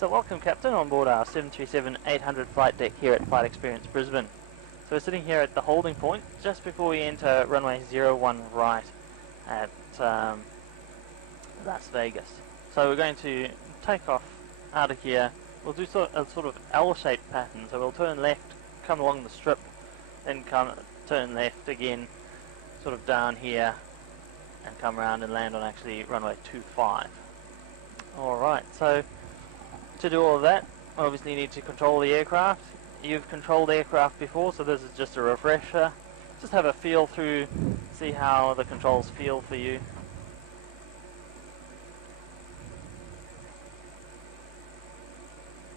So welcome Captain on board our 737-800 flight deck here at Flight Experience Brisbane. So we're sitting here at the holding point just before we enter runway 01 right at Las Vegas. So we're going to take off out of here. We'll do a sort of L-shaped pattern, so we'll turn left, come along the strip, then turn left again, sort of down here, and come around and land on actually runway 25. Alright, so to do all of that, obviously you need to control the aircraft. You've controlled aircraft before, so this is just a refresher. Just have a feel through, see how the controls feel for you.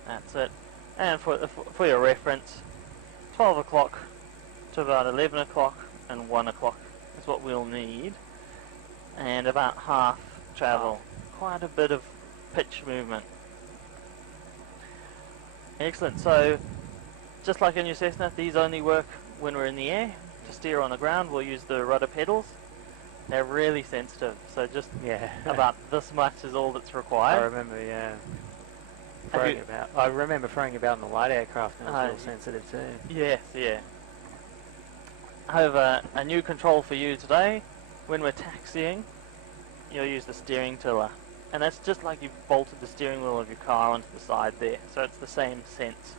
That's it. And for your reference, 12 o'clock to about 11 o'clock and 1 o'clock is what we'll need. And about half travel. Quite a bit of pitch movement. Excellent. So, just like in your Cessna, these only work when we're in the air. To steer on the ground, we'll use the rudder pedals. They're really sensitive, so just about this much is all that's required. I remember, I remember throwing about in the light aircraft, and it was real sensitive too. Yes, yeah. I have a new control for you today. When we're taxiing, you'll use the steering tiller. And that's just like you've bolted the steering wheel of your car onto the side there. So it's the same sense.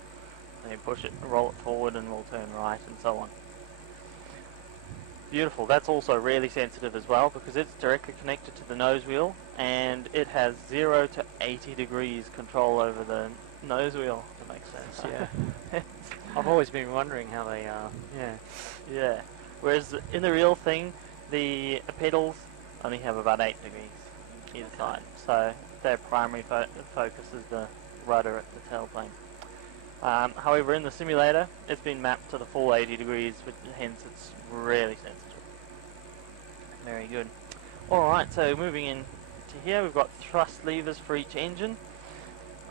So you push it, roll it forward, and we'll turn right, and so on. Beautiful. That's also really sensitive as well, because it's directly connected to the nose wheel, and it has 0 to 80 degrees control over the nose wheel, if that makes sense. Yeah. I've always been wondering how they are. Yeah. Whereas in the real thing, the pedals only have about 8 degrees either side. So their primary focus is the rudder at the tailplane. However, in the simulator, it's been mapped to the full 80 degrees, hence it's really sensitive. Very good. Alright, so moving in to here, we've got thrust levers for each engine.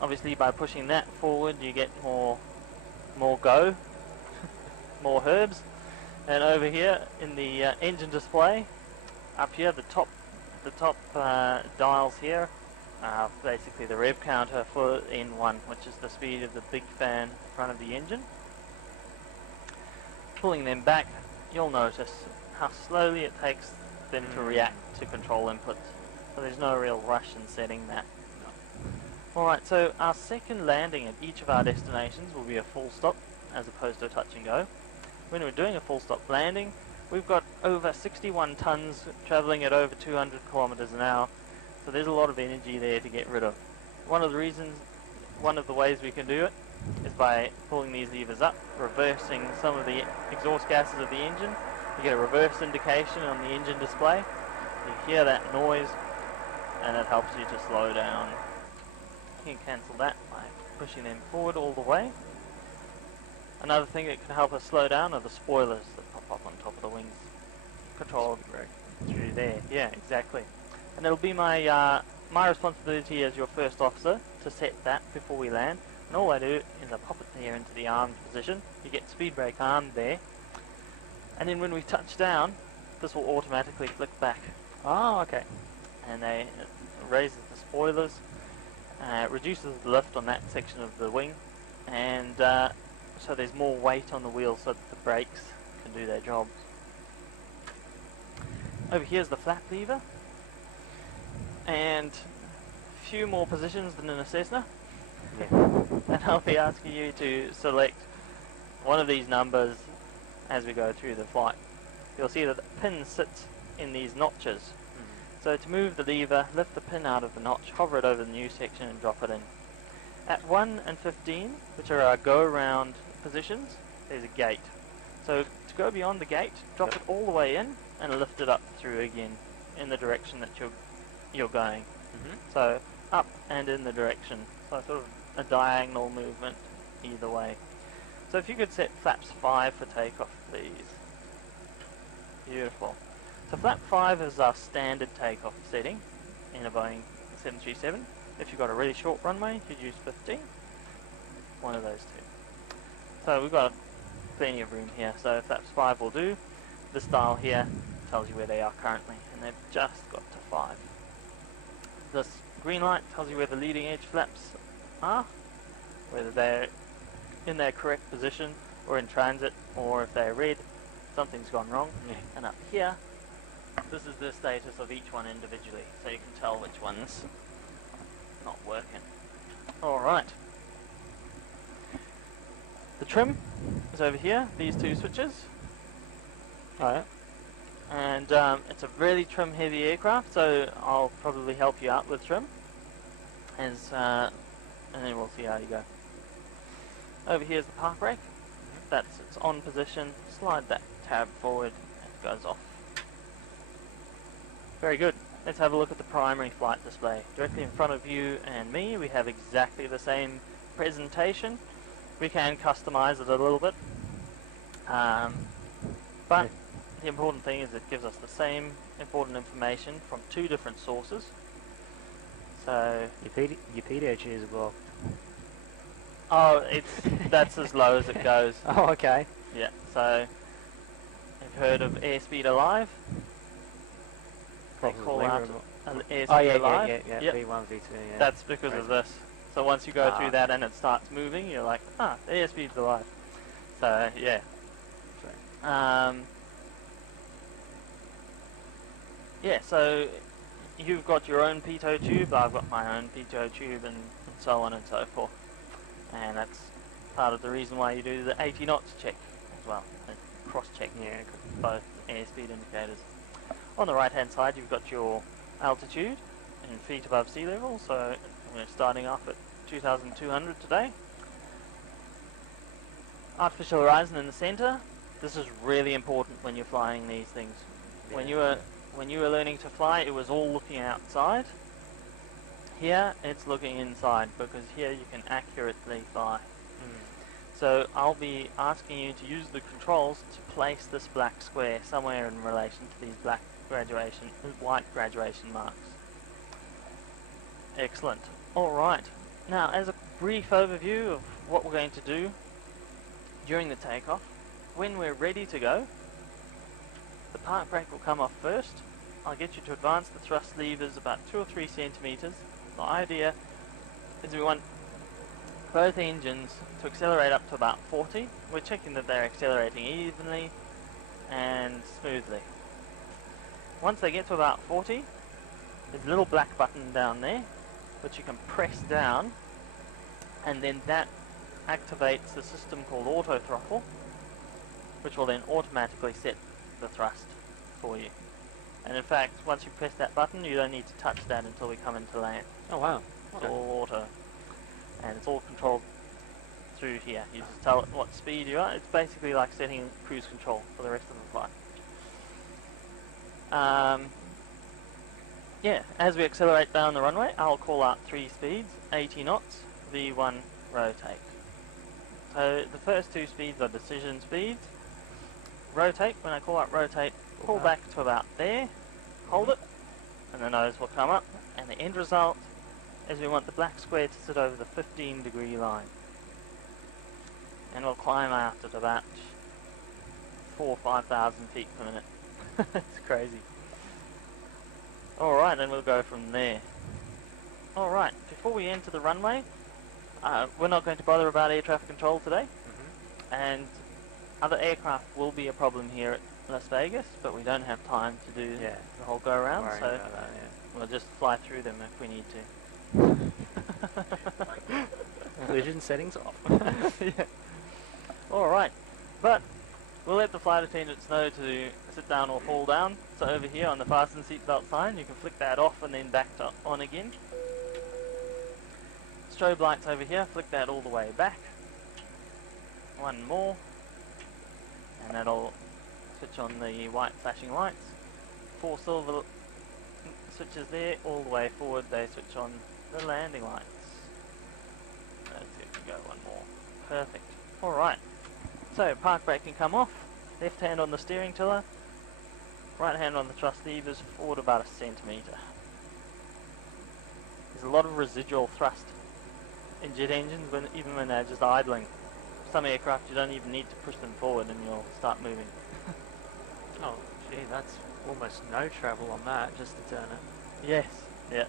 Obviously, by pushing that forward, you get more go, more herbs. And over here, in the engine display, up here, the top dials here, basically the rev counter for N1, which is the speed of the big fan in front of the engine. Pulling them back, you'll notice how slowly it takes them to react to control inputs. So there's no real rush in setting that. Alright, so our second landing at each of our destinations will be a full stop as opposed to a touch and go. When we're doing a full stop landing, we've got over 61 tons travelling at over 200 kilometers an hour. So there's a lot of energy there to get rid of. One of the ways we can do it is by pulling these levers up, reversing some of the exhaust gases of the engine. You get a reverse indication on the engine display. You hear that noise, and it helps you to slow down. You can cancel that by pushing them forward all the way. Another thing that can help us slow down are the spoilers that pop up on top of the wings. Controlled through there. Yeah, exactly. And it'll be my responsibility as your first officer to set that before we land. And all I do is I pop it there into the armed position. You get speed brake armed there. And then when we touch down, this will automatically flick back. Oh, okay. And it raises the spoilers, reduces the lift on that section of the wing, and so there's more weight on the wheel so that the brakes can do their jobs. Over here's the flap lever, and a few more positions than in a Cessna. And I'll be asking you to select one of these numbers as we go through the flight. You'll see that the pin sits in these notches. So to move the lever, lift the pin out of the notch, hover it over the new section and drop it in. At 1 and 15, which are our go-around positions, there's a gate. So to go beyond the gate, drop it all the way in and lift it up through again in the direction that you're going. So up and in the direction. So sort of a diagonal movement either way. So if you could set flaps 5 for takeoff, please. Beautiful. So flap 5 is our standard takeoff setting in a Boeing 737. If you've got a really short runway, you'd use 15. One of those two. So we've got plenty of room here. So flaps 5 will do. This dial here tells you where they are currently, and they've just got to 5. This green light tells you where the leading edge flaps are, whether they're in their correct position or in transit, or if they're red, something's gone wrong. Yeah. And up here, this is the status of each one individually, so you can tell which one's not working. Alright. The trim is over here, these two switches. Alright. And it's a really trim heavy aircraft, so I'll probably help you out with trim. And then we'll see how you go. Over here's the park brake. That's its on position. Slide that tab forward and it goes off. Very good. Let's have a look at the primary flight display. Directly in front of you and me, we have exactly the same presentation. We can customize it a little bit. But the important thing is it gives us the same important information from two different sources. So Your PDO is blocked. oh, that's as low as it goes. Oh, okay. Yeah. So you've heard of Airspeed Alive? They call Probably out Airspeed Oh, yeah, Alive. yeah. Yep. V1, V2, yeah. That's because of Right. this. So once you go through that and it starts moving, you're like, ah, the airspeed's alive. So yeah. Yeah, so you've got your own pitot tube, I've got my own pitot tube, and so on and so forth. And that's part of the reason why you do the 80 knots check as well, and cross-check both airspeed indicators. On the right-hand side, you've got your altitude in feet above sea level, so we're starting off at 2,200 today. Artificial horizon in the center. This is really important when you're flying these things. Yeah. When you were learning to fly, it was all looking outside. Here, it's looking inside, because here you can accurately fly. So I'll be asking you to use the controls to place this black square somewhere in relation to these white graduation marks. Excellent. Alright. Now, as a brief overview of what we're going to do during the takeoff, when we're ready to go, the park brake will come off first. I'll get you to advance the thrust levers about 2 or 3 centimeters. The idea is we want both engines to accelerate up to about 40. We're checking that they're accelerating evenly and smoothly. Once they get to about 40, there's a little black button down there which you can press down, and then that activates the system called auto throttle, which will then automatically set the thrust for you. And in fact, once you press that button, you don't need to touch that until we come into land. Oh, wow. It's all auto. And it's all controlled through here. You just tell it what speed you are. It's basically like setting cruise control for the rest of the flight. Yeah, as we accelerate down the runway, I'll call out 3 speeds, 80 knots, V1, rotate. So the first 2 speeds are decision speeds. Rotate, when I call out rotate, pull back to about there, hold it, and the nose will come up, and the end result is we want the black square to sit over the 15-degree line. And we'll climb out at about 4,000 or 5,000 feet per minute. It's crazy. Alright, and we'll go from there. Alright, before we enter the runway, we're not going to bother about air traffic control today, and other aircraft will be a problem here at Las Vegas, but we don't have time to do the whole go around, so we'll just fly through them if we need to. Collision settings off. Yeah. Alright, but we'll let the flight attendants know to sit down or fall down. So over here on the fasten seatbelt sign, you can flick that off and then back to on again. Strobe lights over here, flick that all the way back. One more. And that'll switch on the white flashing lights. 4 silver switches there, all the way forward they switch on the landing lights. Let's see if we go one more. Perfect. Alright. So park brake can come off. Left hand on the steering tiller. Right hand on the thrust levers, forward about 1 centimeter. There's a lot of residual thrust in jet engines even when they're just idling. Some aircraft you don't even need to push them forward and you'll start moving. Oh, gee, that's almost no travel on that, just to turn it. Yes, yeah.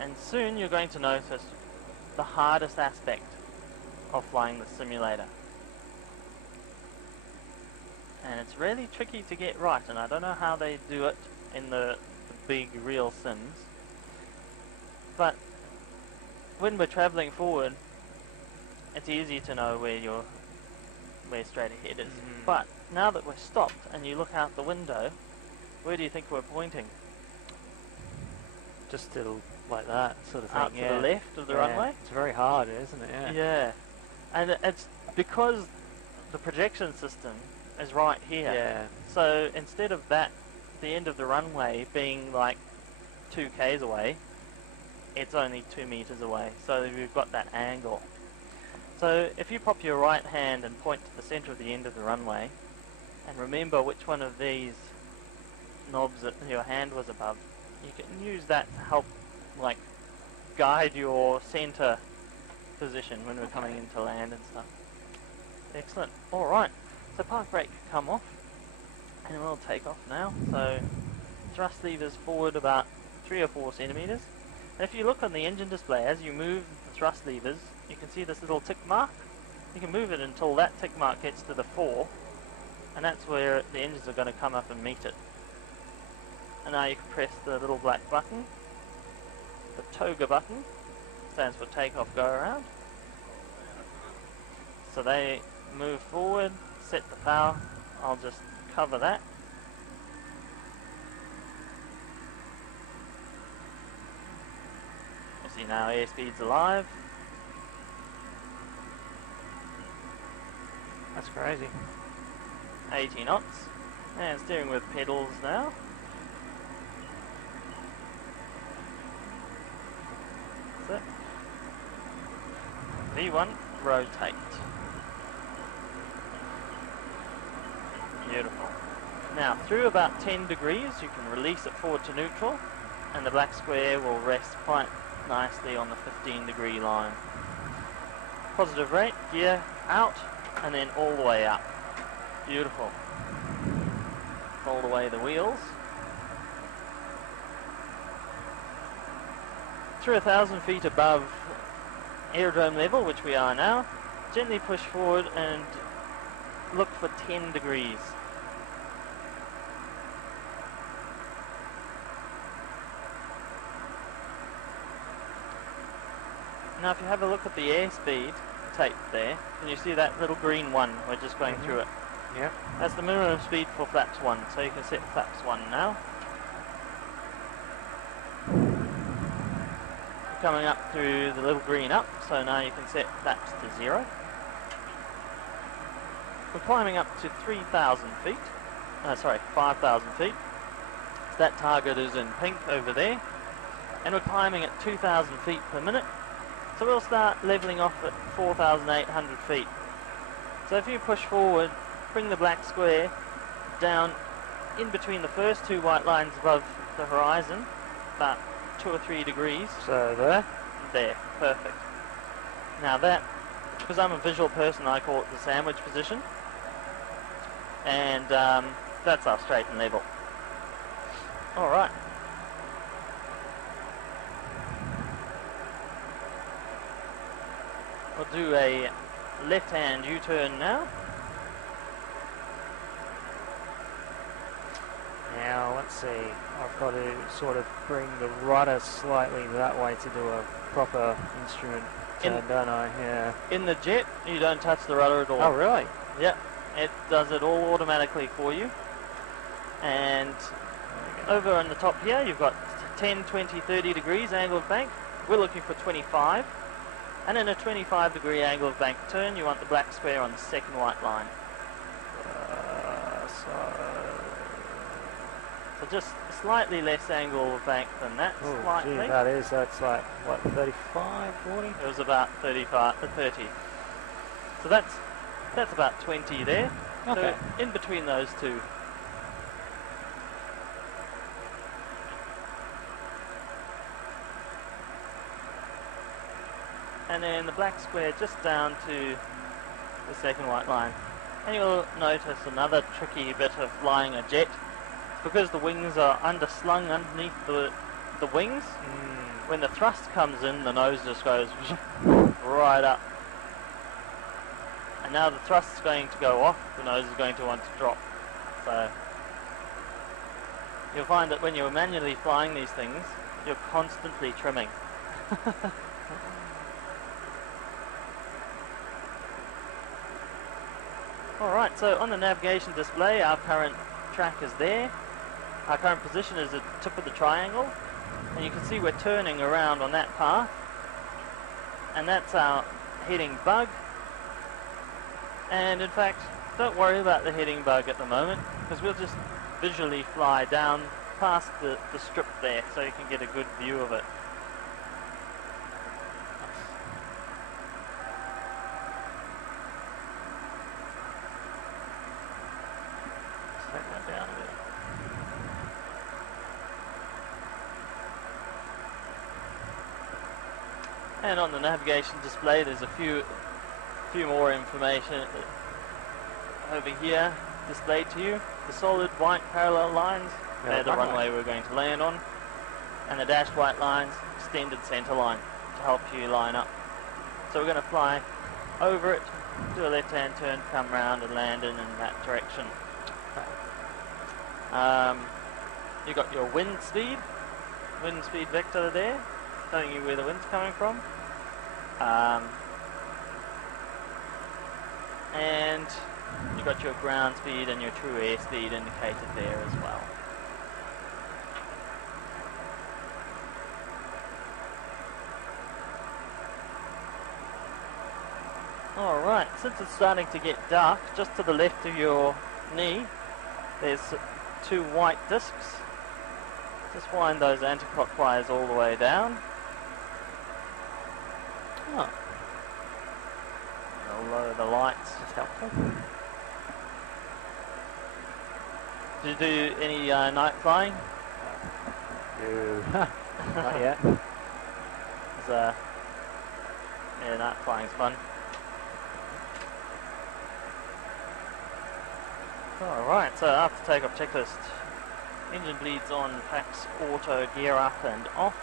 And soon you're going to notice the hardest aspect of flying the simulator. And it's really tricky to get right, and I don't know how they do it in the big real sims. But when we're travelling forward, it's easy to know where straight ahead is. But now that we're stopped and you look out the window, where do you think we're pointing? Just to like that sort of thing. Out to the left of the runway? It's very hard, isn't it? Yeah. Yeah. And it's because the projection system is right here. Yeah. So instead of that, the end of the runway being like 2 k's away, it's only 2 meters away. So we've got that angle. So if you pop your right hand and point to the center of the end of the runway, and remember which one of these knobs that your hand was above, you can use that to help like guide your center position when we're coming into land and stuff. Excellent. Alright, so park brake come off, and we'll take off now. So thrust levers forward about 3 or 4 centimeters. And if you look on the engine display, as you move the thrust levers, you can see this little tick mark. You can move it until that tick mark gets to the 4, and that's where the engines are going to come up and meet it. And now you can press the little black button, the toga button, stands for takeoff go around. So they move forward, set the power, I'll just cover that. You see now airspeed's alive. That's crazy. 80 knots. And steering with pedals now. That's it. V1, rotate. Beautiful. Now, through about 10 degrees, you can release it forward to neutral, and the black square will rest quite nicely on the 15-degree line. Positive rate, gear out, and then all the way up. Beautiful. Fold away the wheels. Through 1,000 feet above aerodrome level, which we are now, gently push forward and look for 10 degrees. Now if you have a look at the airspeed tape there, can you see that little green one? We're just going through it. Yep. That's the minimum speed for flaps 1, so you can set flaps 1 now. Coming up through the little green up, so now you can set flaps to 0. We're climbing up to 3,000 feet, 5,000 feet. So that target is in pink over there. And we're climbing at 2,000 feet per minute. So we'll start leveling off at 4,800 feet. So if you push forward, bring the black square down in between the first 2 white lines above the horizon, about 2 or 3 degrees. So there? There, perfect. Now that, because I'm a visual person, I call it the sandwich position. And that's our straight and level. Alright. We'll do a left-hand U-turn now. Now, let's see. I've got to sort of bring the rudder slightly that way to do a proper instrument turn, don't I? Yeah. In the jet, you don't touch the rudder at all. Oh, really? Yep. It does it all automatically for you. And over on the top here, you've got 10, 20, 30 degrees angle of bank. We're looking for 25. And in a 25 degree angle of bank turn, you want the black square on the second white line. So just slightly less angle of bank than that, slightly. Gee, that's like, what, 35, 40? It was about 35, 30. So that's about 20 there. Okay. So in between those two. And then the black square just down to the second white line. And you'll notice another tricky bit of flying a jet. Because the wings are underslung underneath the wings, when the thrust comes in, the nose just goes right up. And now the thrust is going to go off, the nose is going to want to drop. So you'll find that when you're manually flying these things, you're constantly trimming. Alright, so on the navigation display, our current track is there. Our current position is at the tip of the triangle. And you can see we're turning around on that path. And that's our heading bug. And in fact, don't worry about the heading bug at the moment, because we'll just visually fly down past the strip there so you can get a good view of it. Take that down a bit. And on the navigation display there's a few more information over here displayed to you. The solid white parallel lines, they're the runway we're going to land on, and the dashed white lines, extended center line to help you line up. So we're going to fly over it, do a left hand turn, come round and land in that direction. You got your wind speed vector there, telling you where the wind's coming from. And you got your ground speed and your true airspeed indicated there as well. Alright, since it's starting to get dark, just to the left of your knee, there's two white discs. Just wind those anti-clockwise all the way down. Oh. I'll lower the lights, it's helpful. Did you do any night flying? No. Not yet. Yeah, night flying's fun. Alright, so after takeoff checklist, engine bleeds on, packs auto, gear up and off.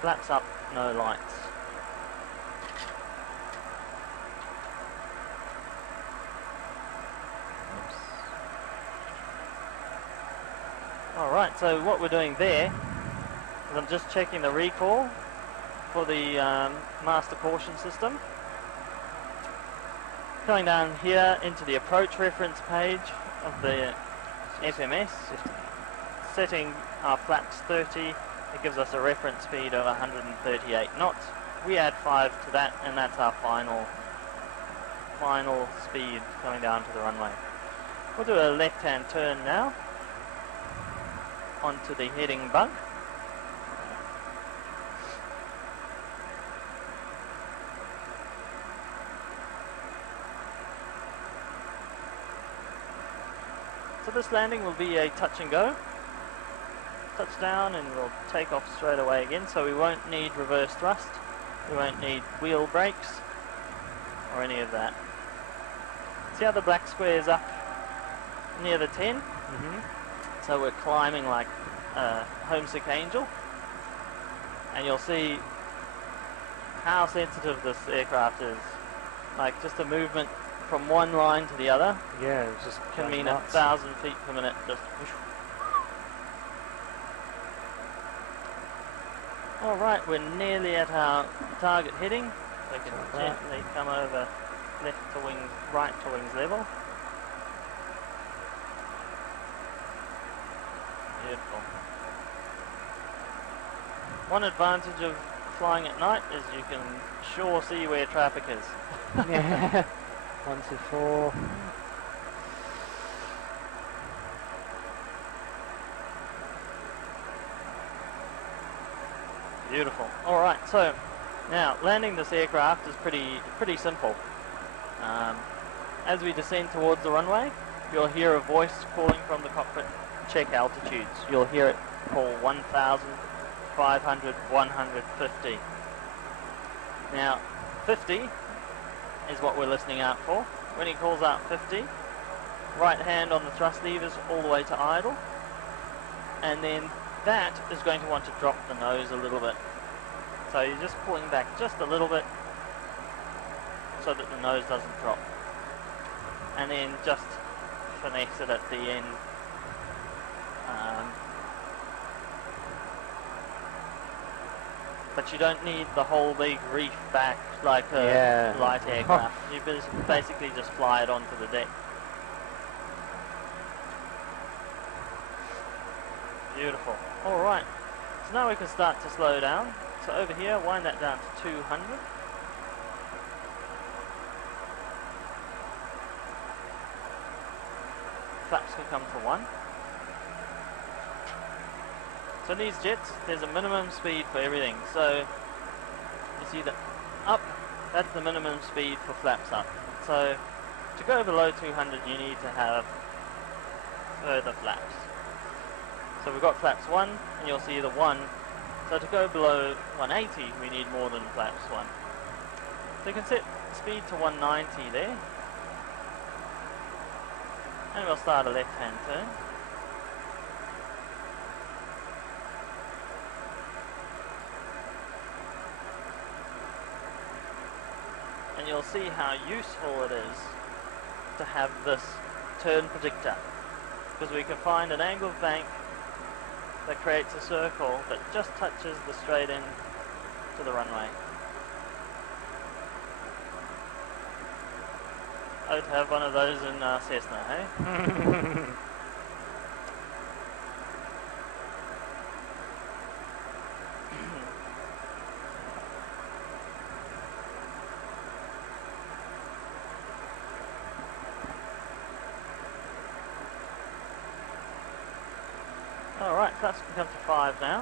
Flaps up, no lights. Alright, so what we're doing there is I'm just checking the recall for the master caution system. Going down here into the approach reference page of the FMS, setting our flaps 30, it gives us a reference speed of 138 knots. We add 5 to that and that's our final speed coming down to the runway. We'll do a left hand turn now onto the heading bug. So this landing will be a touch and go. Touch down and we'll take off straight away again, so we won't need reverse thrust, we won't need wheel brakes or any of that. See how the black square is up near the 10? So we're climbing like a homesick angel, and you'll see how sensitive this aircraft is. Like just a movement from one line to the other, Yeah, it's just can mean nuts. 1,000 feet per minute. Just whoosh. All right, we're nearly at our target heading. So we can gently come over left to wings, right to wings level. Beautiful. One advantage of flying at night is you can sure see where traffic is. Yeah. 1 to 4. Beautiful. All right, so now landing this aircraft is pretty simple. As we descend towards the runway, you'll hear a voice calling from the cockpit, check altitudes. You'll hear it call 1,000, 500, 150. Now, 50 is what we're listening out for. When he calls out 50, right hand on the thrust levers all the way to idle, and then that is going to want to drop the nose a little bit. So you're just pulling back just a little bit so that the nose doesn't drop. And then just finesse it at the end. But you don't need the whole big reef back like a light aircraft. You basically just fly it onto the deck. Beautiful. Alright, so now we can start to slow down. So over here, wind that down to 200. Flaps can come to 1. So these jets, there's a minimum speed for everything. So you see that up, that's the minimum speed for flaps up. So to go below 200 you need to have further flaps. So we've got flaps 1 and you'll see the 1. So to go below 180 we need more than flaps 1. So you can set speed to 190 there. And we'll start a left hand turn. And you'll see how useful it is to have this turn predictor, because we can find an angled bank that creates a circle that just touches the straight end to the runway. I would have one of those in Cessna, hey? Alright, flaps can come to 5 now.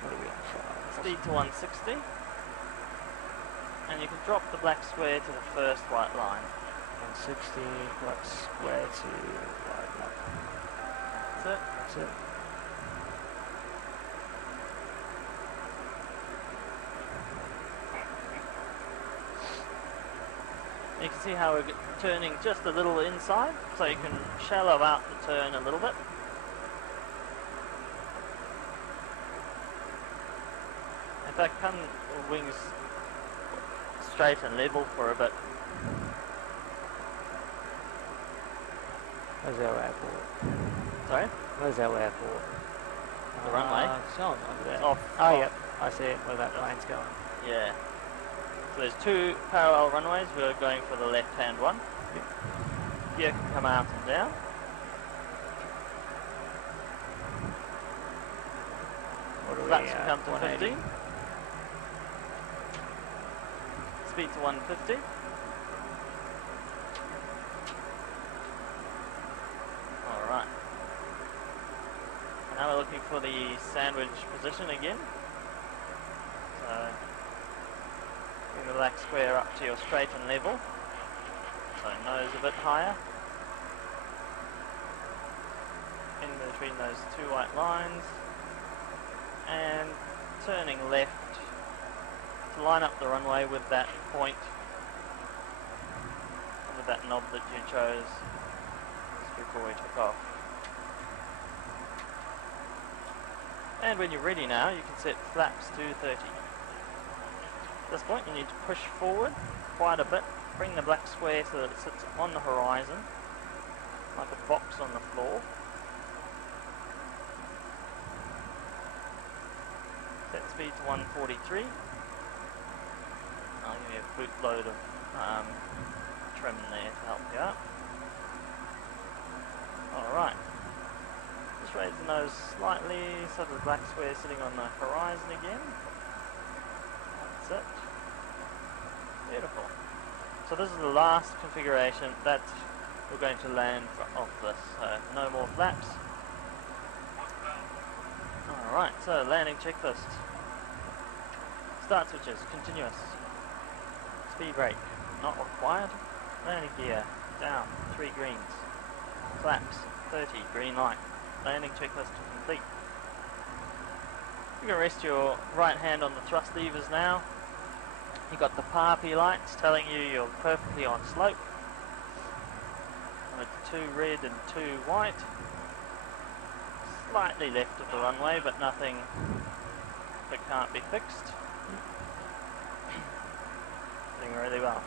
What are we at? 5? Speed to 160. And you can drop the black square to the first white line. 160, black square to white line. That's it. That's it. You can see how we're turning just a little inside, so you can shallow out the turn a little bit. In fact, come wings straight and level for a bit. Where's our airport? Sorry? Where's our airport? The runway? It's on over there. It's off. Oh, yep. I see it, where that plane's going. Yeah. So there's 2 parallel runways. We're going for the left-hand one. Yep. Here can come out and down. What are we Flaps at? can come to 180. 15. Speed to 150. Alright. Now we're looking for the sandwich position again. So bring the black square up to your straight and level. So nose a bit higher. In between those 2 white lines. And turning left to line up the runway with that point, with that knob that you chose just before we took off. And when you're ready now, you can set flaps to 30. At this point you need to push forward quite a bit, bring the black square so that it sits on the horizon, like a box on the floor. Set speed to 143. I'll give you a bootload of trim there to help you out. Alright. Just raise the nose slightly so the black square is sitting on the horizon again. That's it. Beautiful. So this is the last configuration that we're going to land off this. So no more flaps. Alright, so landing checklist. Start switches, continuous. Speed brake, not required. Landing gear, down, 3 greens. Flaps, 30, green light. Landing checklist complete. You can rest your right hand on the thrust levers now. You've got the PARPI lights telling you you're perfectly on slope. with 2 red and 2 white. Slightly left of the runway, but nothing that can't be fixed. Doing really well.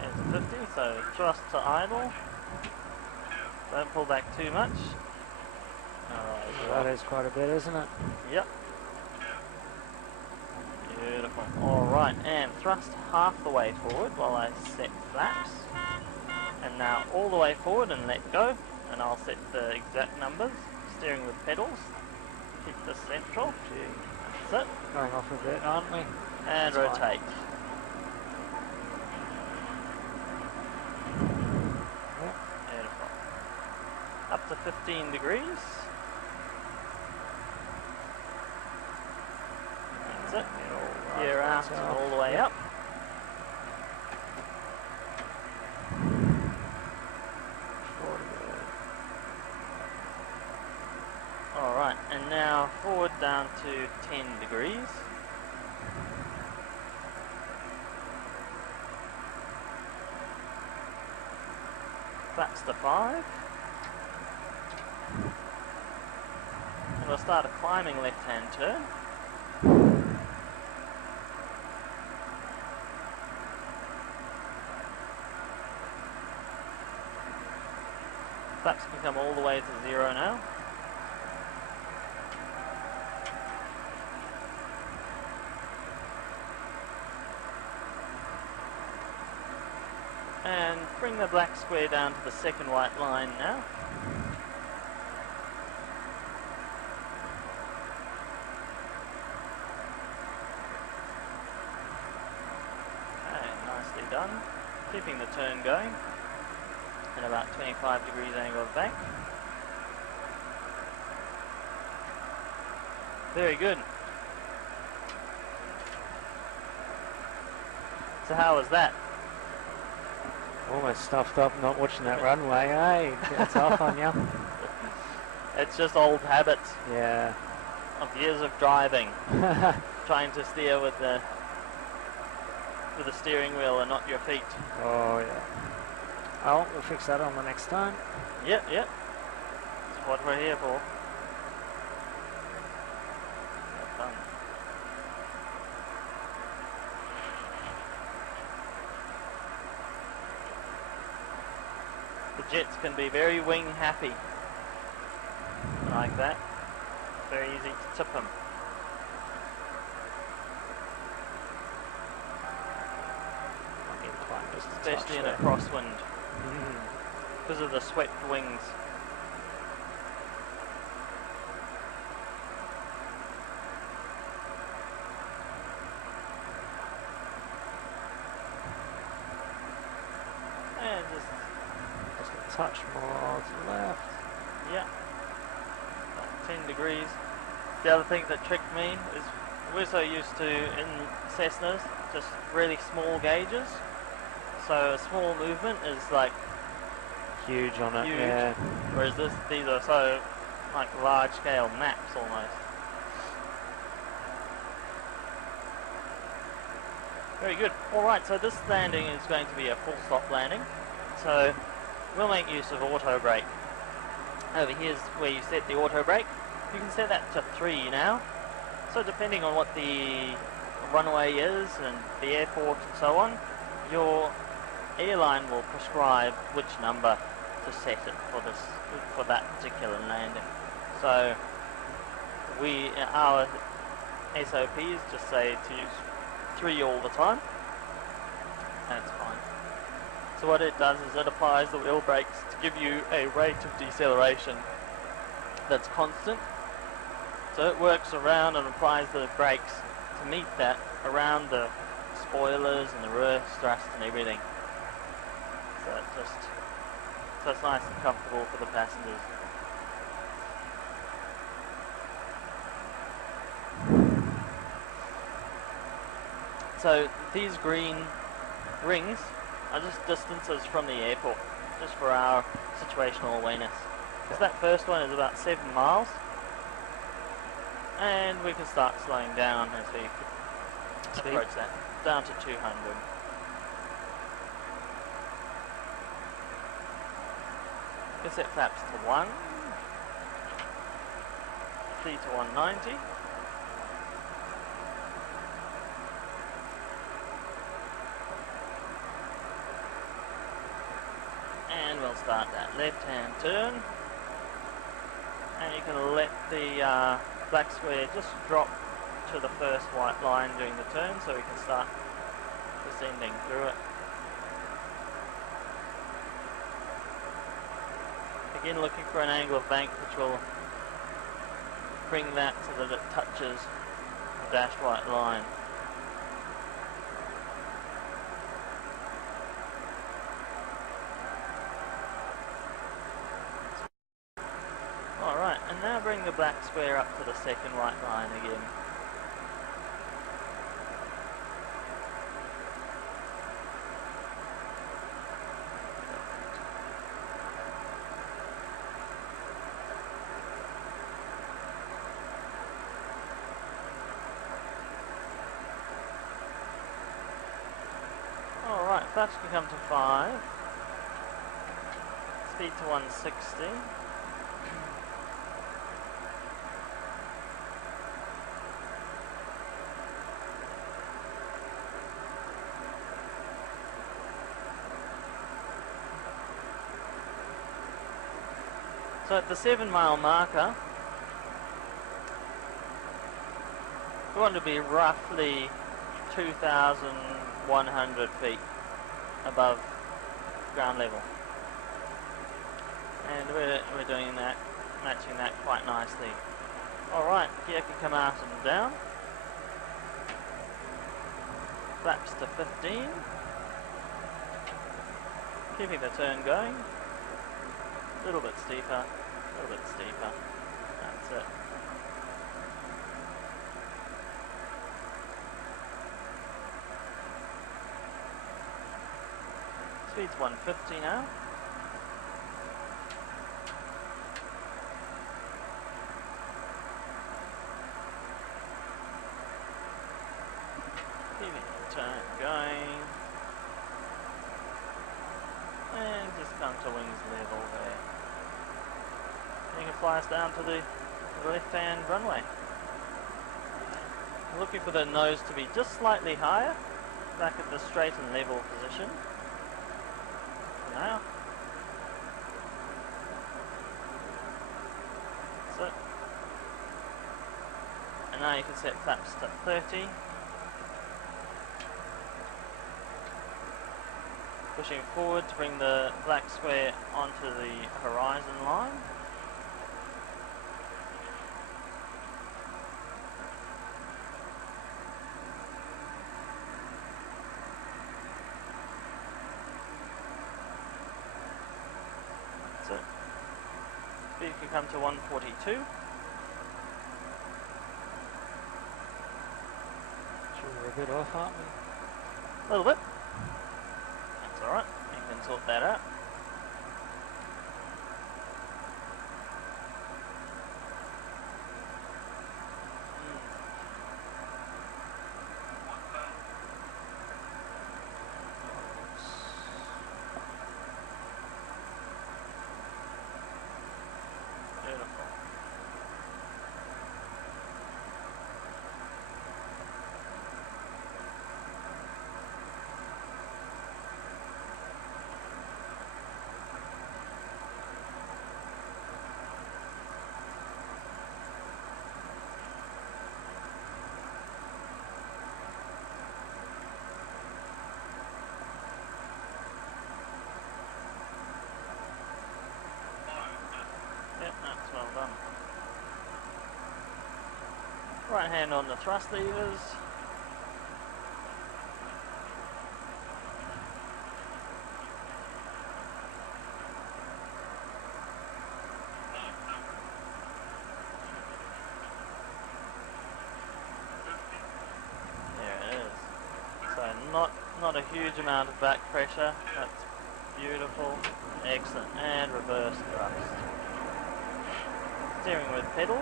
There's a 50, so thrust to idle. Don't pull back too much. That is quite a bit, isn't it? Yep. Beautiful. Alright, and thrust half the way forward while I set flaps. And now all the way forward and let go. And I'll set the exact numbers. Steering with pedals. Keep this central. That's it. Going off a bit, aren't we? And That's rotate. Yep. Beautiful. Up to 15 degrees. That's it. Gear out and all the way up. Alright, and now forward down to 10 degrees. Flaps to 5. And we'll start a climbing left-hand turn. Flaps can come all the way to 0 now. And bring the black square down to the second white line now. Okay, nicely done. Keeping the turn going. And about 25 degrees angle of bank. Very good. So how was that? Almost stuffed up not watching that runway, eh? It's off on you. It's just old habits Yeah. of years of driving, trying to steer with the steering wheel and not your feet. Oh, yeah. Oh, we'll fix that on the next time. Yep. That's what we're here for. Well done. The jets can be very wing happy, like that. Very easy to tip them. Especially in a crosswind, because of the swept wings. And just a touch more to the left. yeah, about 10 degrees. The other thing that tricked me is we're so used to in Cessnas just really small gauges. So a small movement is like Huge on it, huge, yeah. whereas these are so like large scale maps almost. Very good. Alright, so this landing is going to be a full stop landing. So we'll make use of auto brake. Over here's where you set the auto brake. You can set that to 3 now. So depending on what the runway is and the airport and so on, your airline will prescribe which number to set it for that particular landing. So our SOPs just say to use 3 all the time. That's fine. So what it does is it applies the wheel brakes to give you a rate of deceleration that's constant. So it works around and applies the brakes to meet that around the spoilers and the reverse thrust and everything. So it's nice and comfortable for the passengers. So these green rings are just distances from the airport. just for our situational awareness. Because that first one is about 7 miles, and we can start slowing down as we approach that, down to 200. We can set flaps to 1, speed to 190. And we'll start that left-hand turn. And you can let the black square just drop to the first white line during the turn so we can start descending through it. Again, looking for an angle of bank which will bring that so that it touches the dashed white line. Alright, and now bring the black square up to the second white line again. Alright, flaps can come to 5. Speed to 160. So at the 7 mile marker, we want to be roughly 2,100 feet above ground level. And we're doing that, matching that quite nicely. Alright, gear can come out and down. Flaps to 15. Keeping the turn going. A little bit steeper, a little bit steeper. That's it. Speed's 150 now. Keeping the turn going. And just come to wings level there. You can fly us down to the left-hand runway. I'm looking for the nose to be just slightly higher, back at the straight and level position. For now. So, and now you can set flaps to 30. Pushing forward to bring the black square onto the horizon line. So, speed can come to 142. Sure, we're a bit off, aren't we? A little bit. That's alright, you can sort that out. Beautiful. Yep, that's well done. Right hand on the thrust levers. There it is. So not a huge amount of back pressure. That's Beautiful. Excellent. And reverse thrust. Steering with pedals.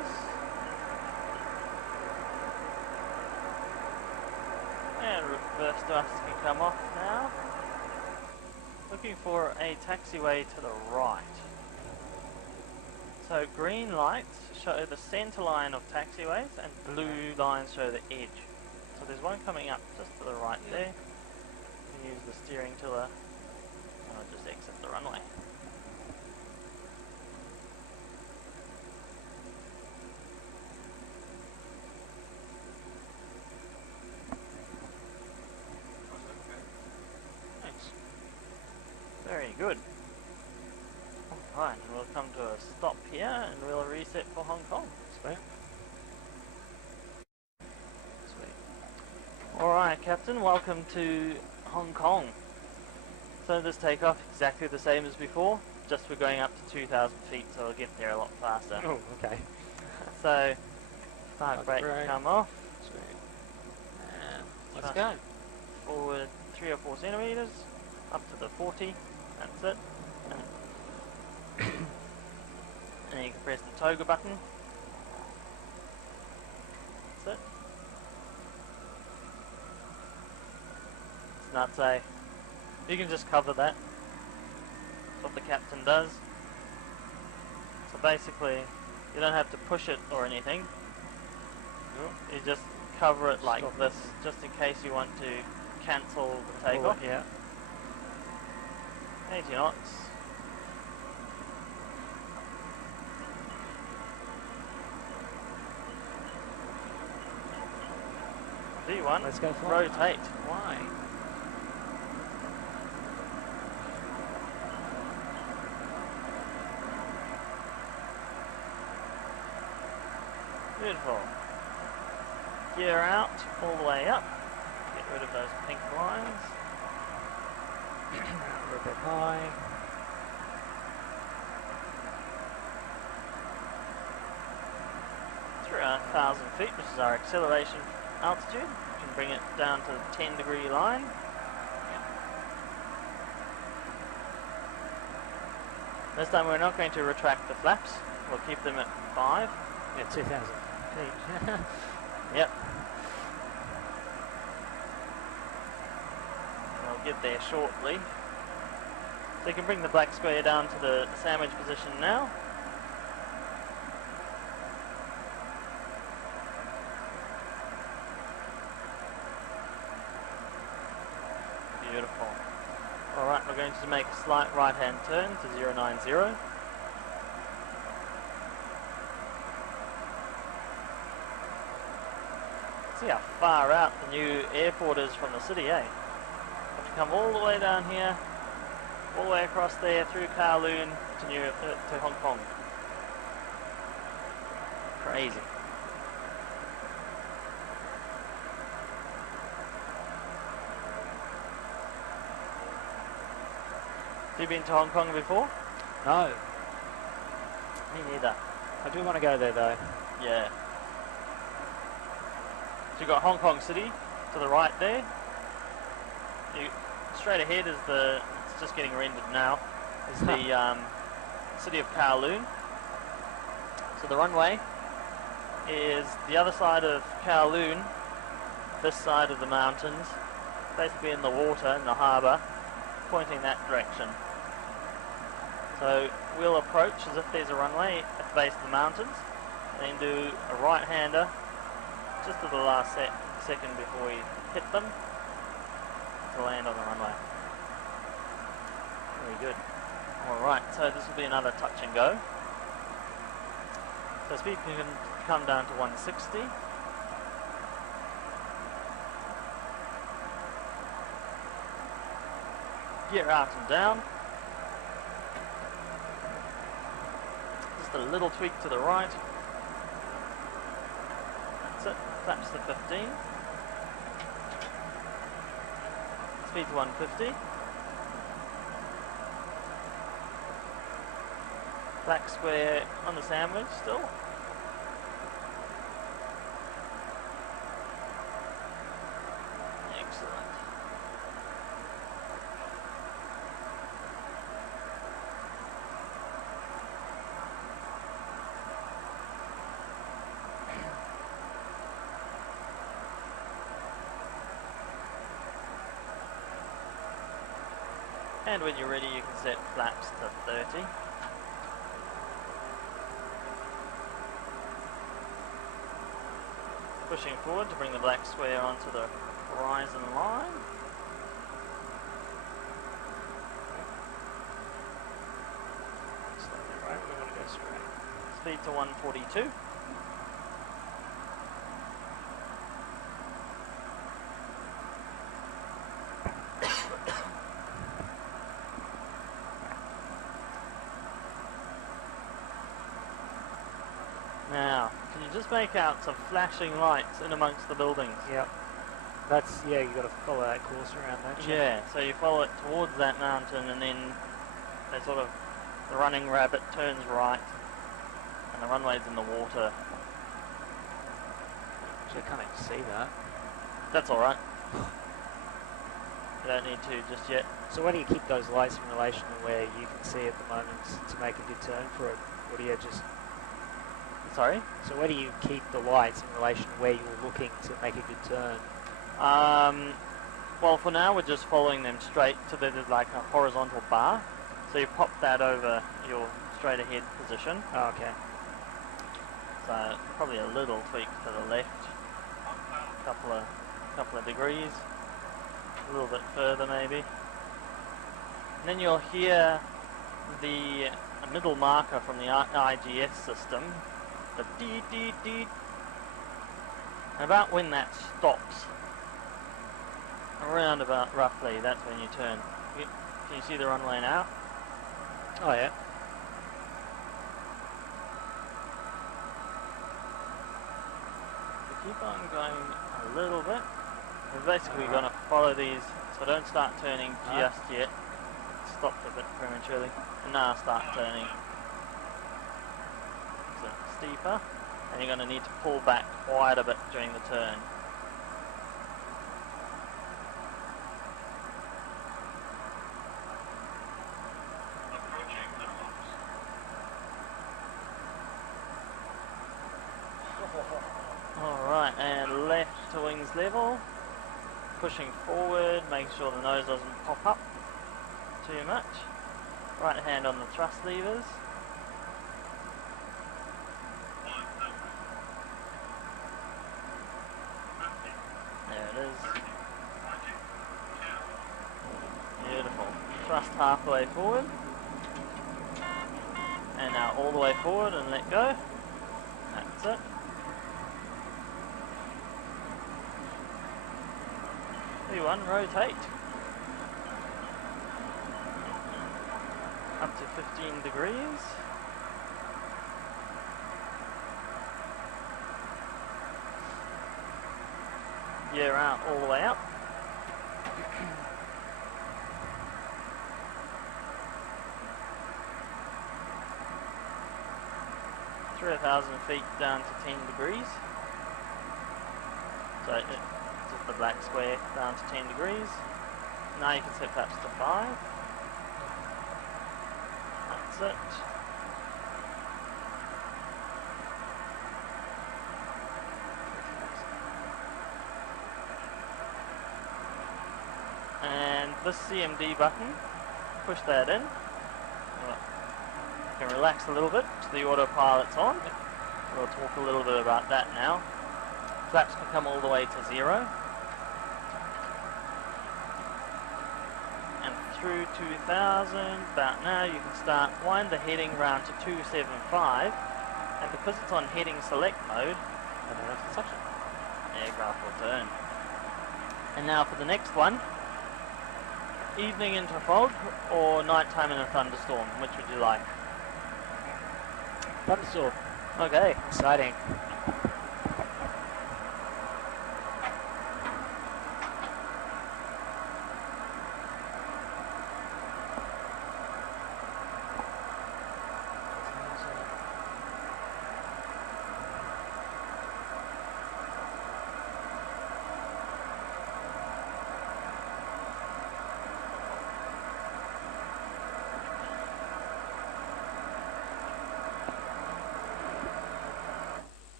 And reverse thrust can come off now. Looking for a taxiway to the right. So green lights show the centre line of taxiways and blue lines show the edge. So there's one coming up just to the right there. You can use the steering tiller and I'll just exit the runway. Thanks. Very good. Alright, and we'll come to a stop here and we'll reset for Hong Kong. Sweet. Alright, Captain, welcome to Hong Kong. So this takeoff exactly the same as before, just we're going up to 2,000 feet, so we'll get there a lot faster. Oh, okay. So, park brake come off. Sweet. And let's Thrust go. Forward 3 or 4 centimeters, up to the 40, that's it. And then you can press the toga button. That's it. It's not safe. You can just cover that. That's what the captain does. So basically, you don't have to push it or anything. Nope. You just cover it like Stop this, just in case you want to cancel the takeoff. Yeah. 80 knots. V1. Let's go fly. Rotate. Why? Beautiful. Gear out all the way up. Get rid of those pink lines. A little bit high. Through 1,000 feet, which is our acceleration altitude. You can bring it down to the 10-degree line. This time we're not going to retract the flaps. We'll keep them at 5. Yeah, 2,000 feet. Yep. We'll get there shortly. So you can bring the black square down to the sandwich position now. Beautiful. Alright, we're going to make a slight right-hand turn to 090. See how far out the new airport is from the city, eh? Have to come all the way down here, all the way across there through Kowloon to Hong Kong. Crazy. Have you been to Hong Kong before? No. Me neither. I do want to go there though. Yeah. So you've got Hong Kong City to the right there. Straight ahead is it's just getting rendered now, is the city of Kowloon. So the runway is the other side of Kowloon, this side of the mountains, basically in the water, in the harbour, pointing that direction. So we'll approach as if there's a runway at the base of the mountains, and then do a right-hander just at the last second before we hit them to land on the runway. Very good. Alright, so this will be another touch and go. So speed can come down to 160. Gear out and down. Just a little tweak to the right. That's it. Flaps to 15. Speed to 150. Black square on the sandwich still. Excellent. And when you're ready, you can set flaps to 30. Pushing forward to bring the black square onto the horizon line. Slightly right, we want to go straight. Speed to 142. Now, can you just make out some flashing lights in amongst the buildings? Yep. That's, yeah, you've got to follow that course around that. Yeah, so you follow it towards that mountain and then they sort of, the running rabbit turns right and the runway's in the water. Actually, I can't even see that. That's alright. You don't need to just yet. So where do you keep those lights in relation to where you can see at the moment to make a good turn for it? Or do you just... Sorry? So where do you keep the lights in relation to where you're looking to make a good turn? Well, for now we're just following them straight to there's like a horizontal bar. So you pop that over your straight ahead position. Oh, okay. So probably a little tweak to the left. Couple of degrees. A little bit further maybe. And then you'll hear the middle marker from the IGS system. The dee dee dee. And about when that stops, around about roughly, that's when you turn. Can you see the runway now? Oh yeah. So keep on going a little bit. We're basically going to follow these, so don't start turning just yet. Stopped a bit prematurely. And now start turning. So steeper. And you're going to need to pull back quite a bit during the turn. Alright, and left to wings level. Pushing forward, making sure the nose doesn't pop up too much. Right hand on the thrust levers. There it is. Beautiful. Thrust half the way forward. And now all the way forward and let go. That's it. V1, rotate. Up to 15 degrees. Gear out all the way up. Through 1,000 feet down to 10 degrees. So just the black square down to 10 degrees. Now you can set flaps to 5. That's it. And this CMD button, push that in. You can relax a little bit so the autopilot's on. We'll talk a little bit about that now. Flaps can come all the way to 0. And through 2000, about now you can start wind the heading round to 275. And because it's on heading select mode, I don't have to touch it. Aircraft will turn. And now for the next one. Evening into fog or nighttime in a thunderstorm? Which would you like? Thunderstorm. Okay. Exciting.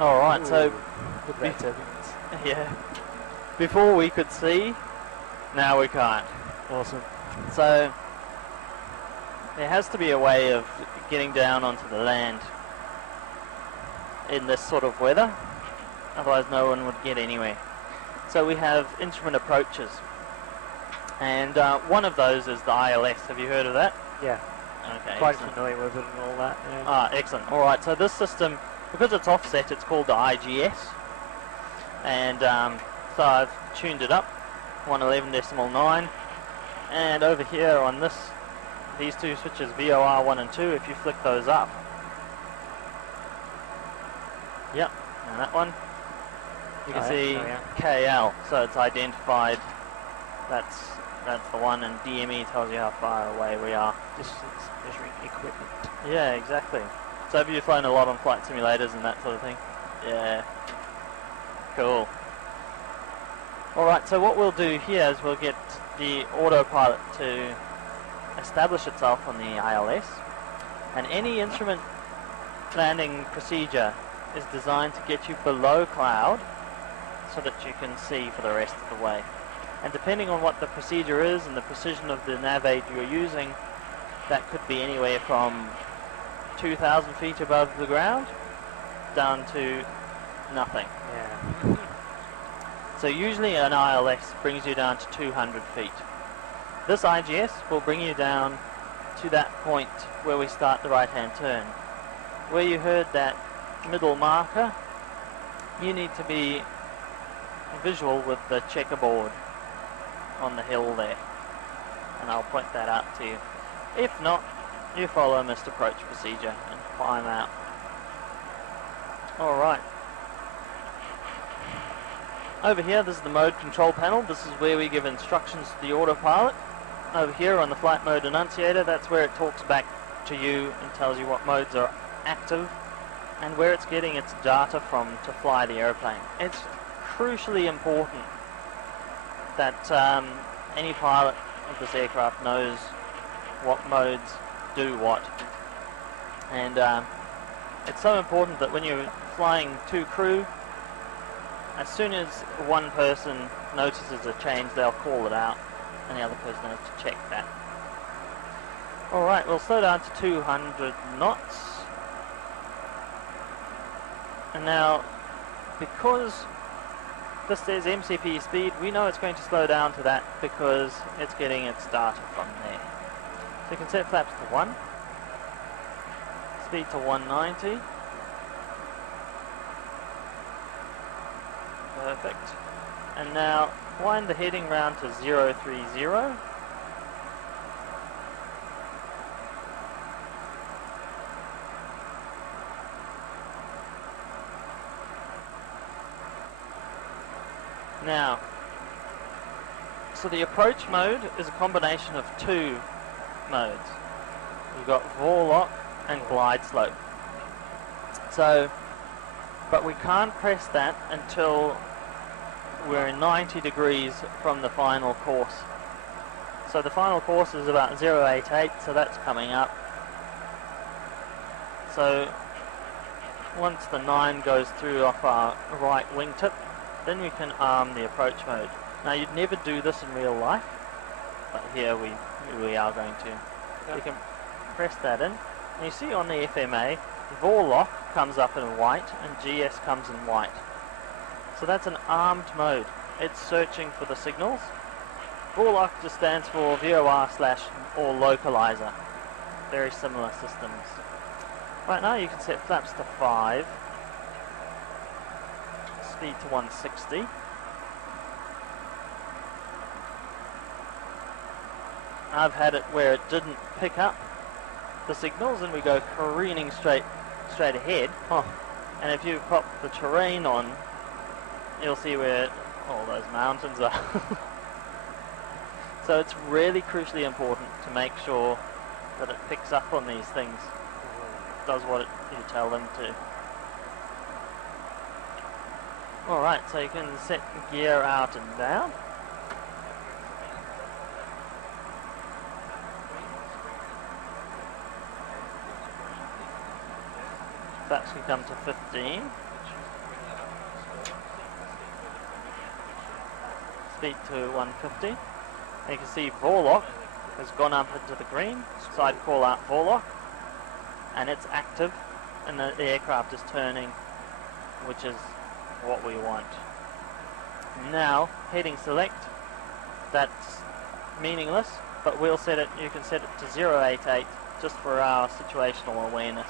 Alright, so look at that turbulence. yeah, before we could see, now we can't. Awesome. So there has to be a way of getting down onto the land in this sort of weather, otherwise no one would get anywhere. So we have instrument approaches, and one of those is the ILS. Have you heard of that? Yeah. Okay. Quite excellent. familiar with it and all that. Yeah. Ah, excellent. All right. So this system, because it's offset, it's called the IGS, and so I've tuned it up, 111.9, and over here on these two switches, VOR 1 and 2. If you flick those up, yep, and that one, you can see KL. So it's identified. That's the one, and DME tells you how far away we are. Distance measuring equipment. Yeah, exactly. So have you flown a lot on flight simulators and that sort of thing? Yeah. Cool. Alright, so what we'll do here is we'll get the autopilot to establish itself on the ILS, and any instrument landing procedure is designed to get you below cloud so that you can see for the rest of the way. And depending on what the procedure is and the precision of the nav aid you're using, that could be anywhere from 2,000 feet above the ground down to nothing. Yeah. So usually an ILS brings you down to 200 feet. This IGS will bring you down to that point where we start the right-hand turn. Where you heard that middle marker, you need to be visual with the checkerboard on the hill there, and I'll point that out to you. If not, you follow missed approach procedure and climb out. Alright. Over here, this is the mode control panel. This is where we give instructions to the autopilot. Over here on the flight mode annunciator, that's where it talks back to you and tells you what modes are active and where it's getting its data from to fly the airplane. It's crucially important that any pilot of this aircraft knows what modes do what. And it's so important that when you're flying two crew, as soon as one person notices a change, they'll call it out, and the other person has to check that. Alright, we'll slow down to 200 knots. And now, because this says MCP speed, we know it's going to slow down to that because it's getting its data from there. So you can set flaps to 1, speed to 190. Perfect. And now wind the heading round to 030. Now, so the approach mode is a combination of two modes. You've got Vorlock and glide slope. So, but we can't press that until we're 90 degrees from the final course. So the final course is about 088, so that's coming up. So once the 9 goes through off our right wingtip, then we can arm the approach mode. Now you'd never do this in real life, but here we are going to. Yep. You can press that in, and you see on the FMA, Vorlock comes up in white and GS comes in white. So that's an armed mode. It's searching for the signals. Vorlock just stands for VOR/or localizer. Very similar systems. Right now you can set flaps to 5, speed to 160. I've had it where it didn't pick up the signals and we go careening straight ahead. Oh. And if you pop the terrain on, you'll see where all those mountains are. So it's really crucially important to make sure that it picks up on these things, does what you tell them to. Alright, so you can set gear out and down. Flaps can come to 15. speed to 150. And you can see Vorlock has gone up into the green, so I'd call out Vorlock, and it's active, and the aircraft is turning, which is what we want. Now, heading select, that's meaningless, but we'll set it, you can set it to 088 just for our situational awareness.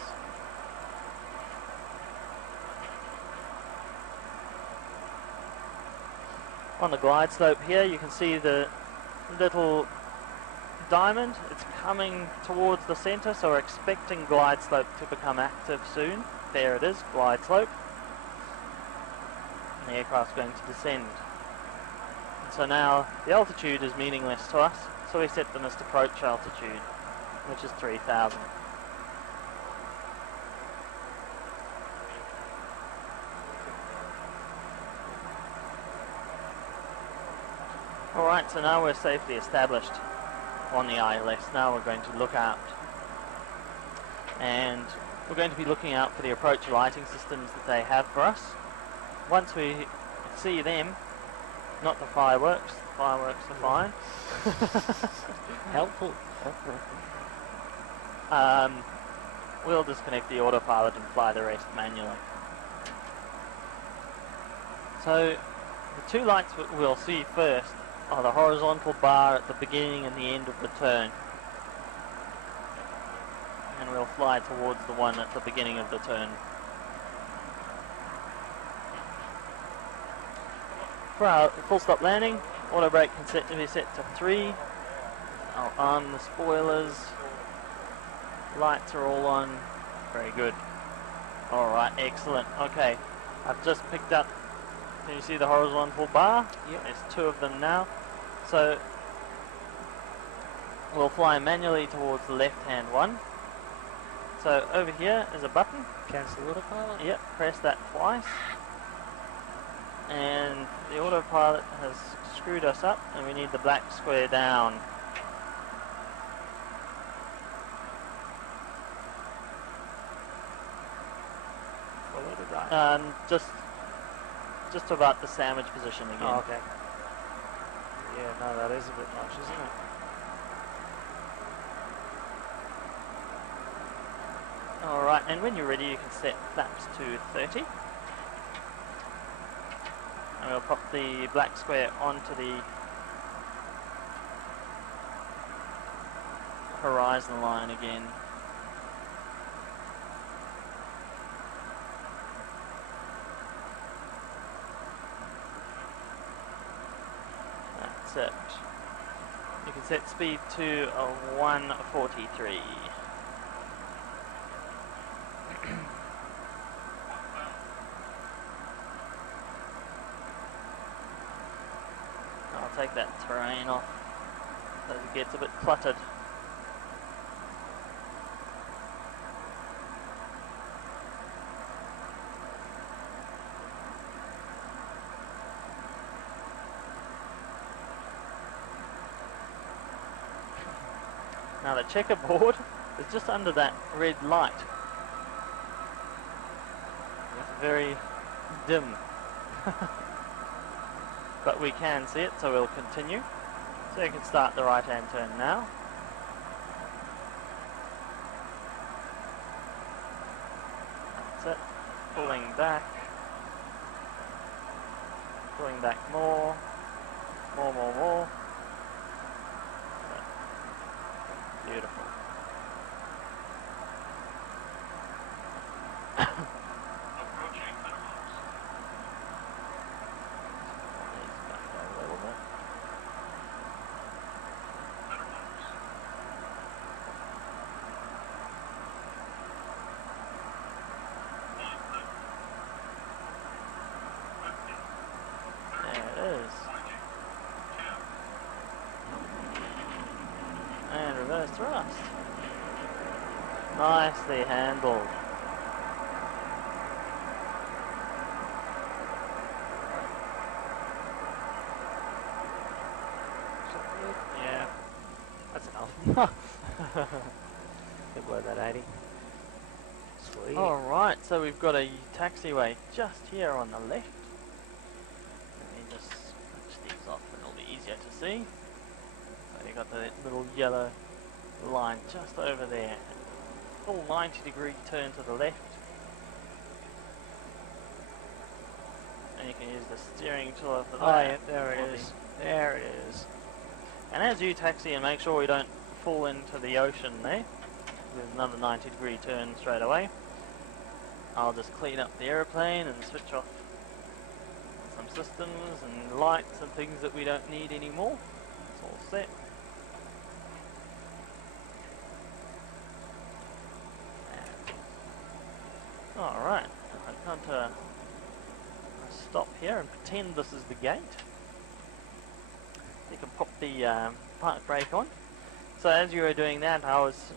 On the glide slope here, you can see the little diamond. It's coming towards the center, so we're expecting glide slope to become active soon. There it is, glide slope. And the aircraft's going to descend. And so now the altitude is meaningless to us, so we set them as approach altitude, which is 3,000. Alright, so now we're safely established on the ILS. Now we're going to look out. And we're going to be looking out for the approach lighting systems that they have for us. Once we see them, not the fireworks are fine. Helpful. We'll disconnect the autopilot and fly the rest manually. So the two lights we'll see first are the horizontal bar at the beginning and the end of the turn. And we'll fly towards the one at the beginning of the turn. For our full stop landing, auto brake can be set to 3. I'll arm the spoilers. Lights are all on. Very good. Alright, excellent. Okay, I've just picked up, can you see the horizontal bar? Yep. There's 2 of them now. So we'll fly manually towards the left-hand one. So over here is a button. Cancel autopilot? Yep, press that twice. And the autopilot has screwed us up, and we need the black square down. Forward or right? Just about the sandwich position again. Oh, okay. Yeah, no, that is a bit much, isn't it? Alright, and when you're ready you can set flaps to 30. And we'll pop the black square onto the horizon line again. That's it. You can set speed to a 143. I'll take that terrain off so it gets a bit cluttered. Now the checkerboard is just under that red light. It's very dim. But we can see it, so we'll continue. So you can start the right hand turn now. That's it. Pulling back. Pulling back more. More. Beautiful. Approaching minimums. Needs back a little bit. Minimums. There it is. And reverse thrust. Nicely handled. Yeah, that's enough. Good blow that 80. Sweet. Alright, so we've got a taxiway just here on the left. Let me just switch these off and easier to see. So you got the little yellow line just over there. Full 90-degree turn to the left. And you can use the steering tool for that. Oh yeah, there Or it the- is. There it is. And as you taxi and make sure we don't fall into the ocean there, there's another 90-degree turn straight away. I'll just clean up the aeroplane and switch off some systems and lights and things that we don't need anymore. It's all set. Alright, I'm going to stop here and pretend this is the gate. You can pop the park brake on. So as you were doing that, I was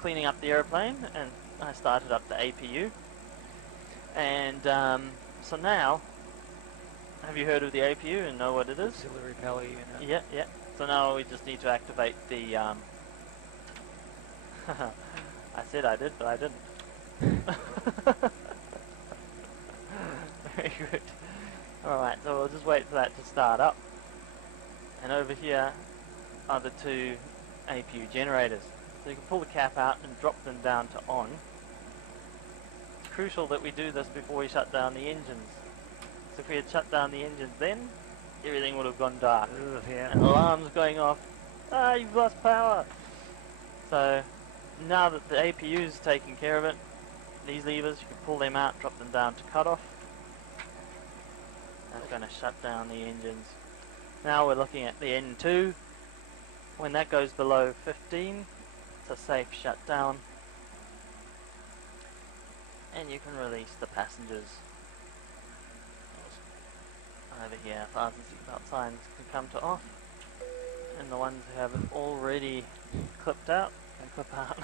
cleaning up the aeroplane and I started up the APU. And so now, have you heard of the APU and know what it is? Auxiliary power unit. Yeah, yeah. So now we just need to activate the I said I did, but I didn't. Very good. Alright, so we'll just wait for that to start up. And over here are the two APU generators. So you can pull the cap out and drop them down to on. It's crucial that we do this before we shut down the engines. So if we had shut down the engines then, everything would have gone dark. Ugh, yeah. And alarms going off. Ah, you've lost power! So now that the APU is taking care of it, these levers, you can pull them out, drop them down to cut off. That's going to shut down the engines. Now we're looking at the N2. When that goes below 15, it's a safe shutdown. And you can release the passengers. Over here, fasten seatbelt signs can come to off. And the ones who have it already clipped out can clip out.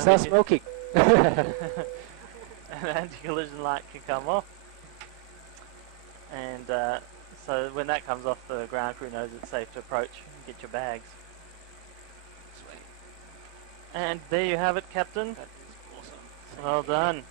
Start smoking. An anti-collision light can come off. And so when that comes off, the ground crew knows it's safe to approach and get your bags. Sweet. And there you have it, Captain. That is awesome. Well done.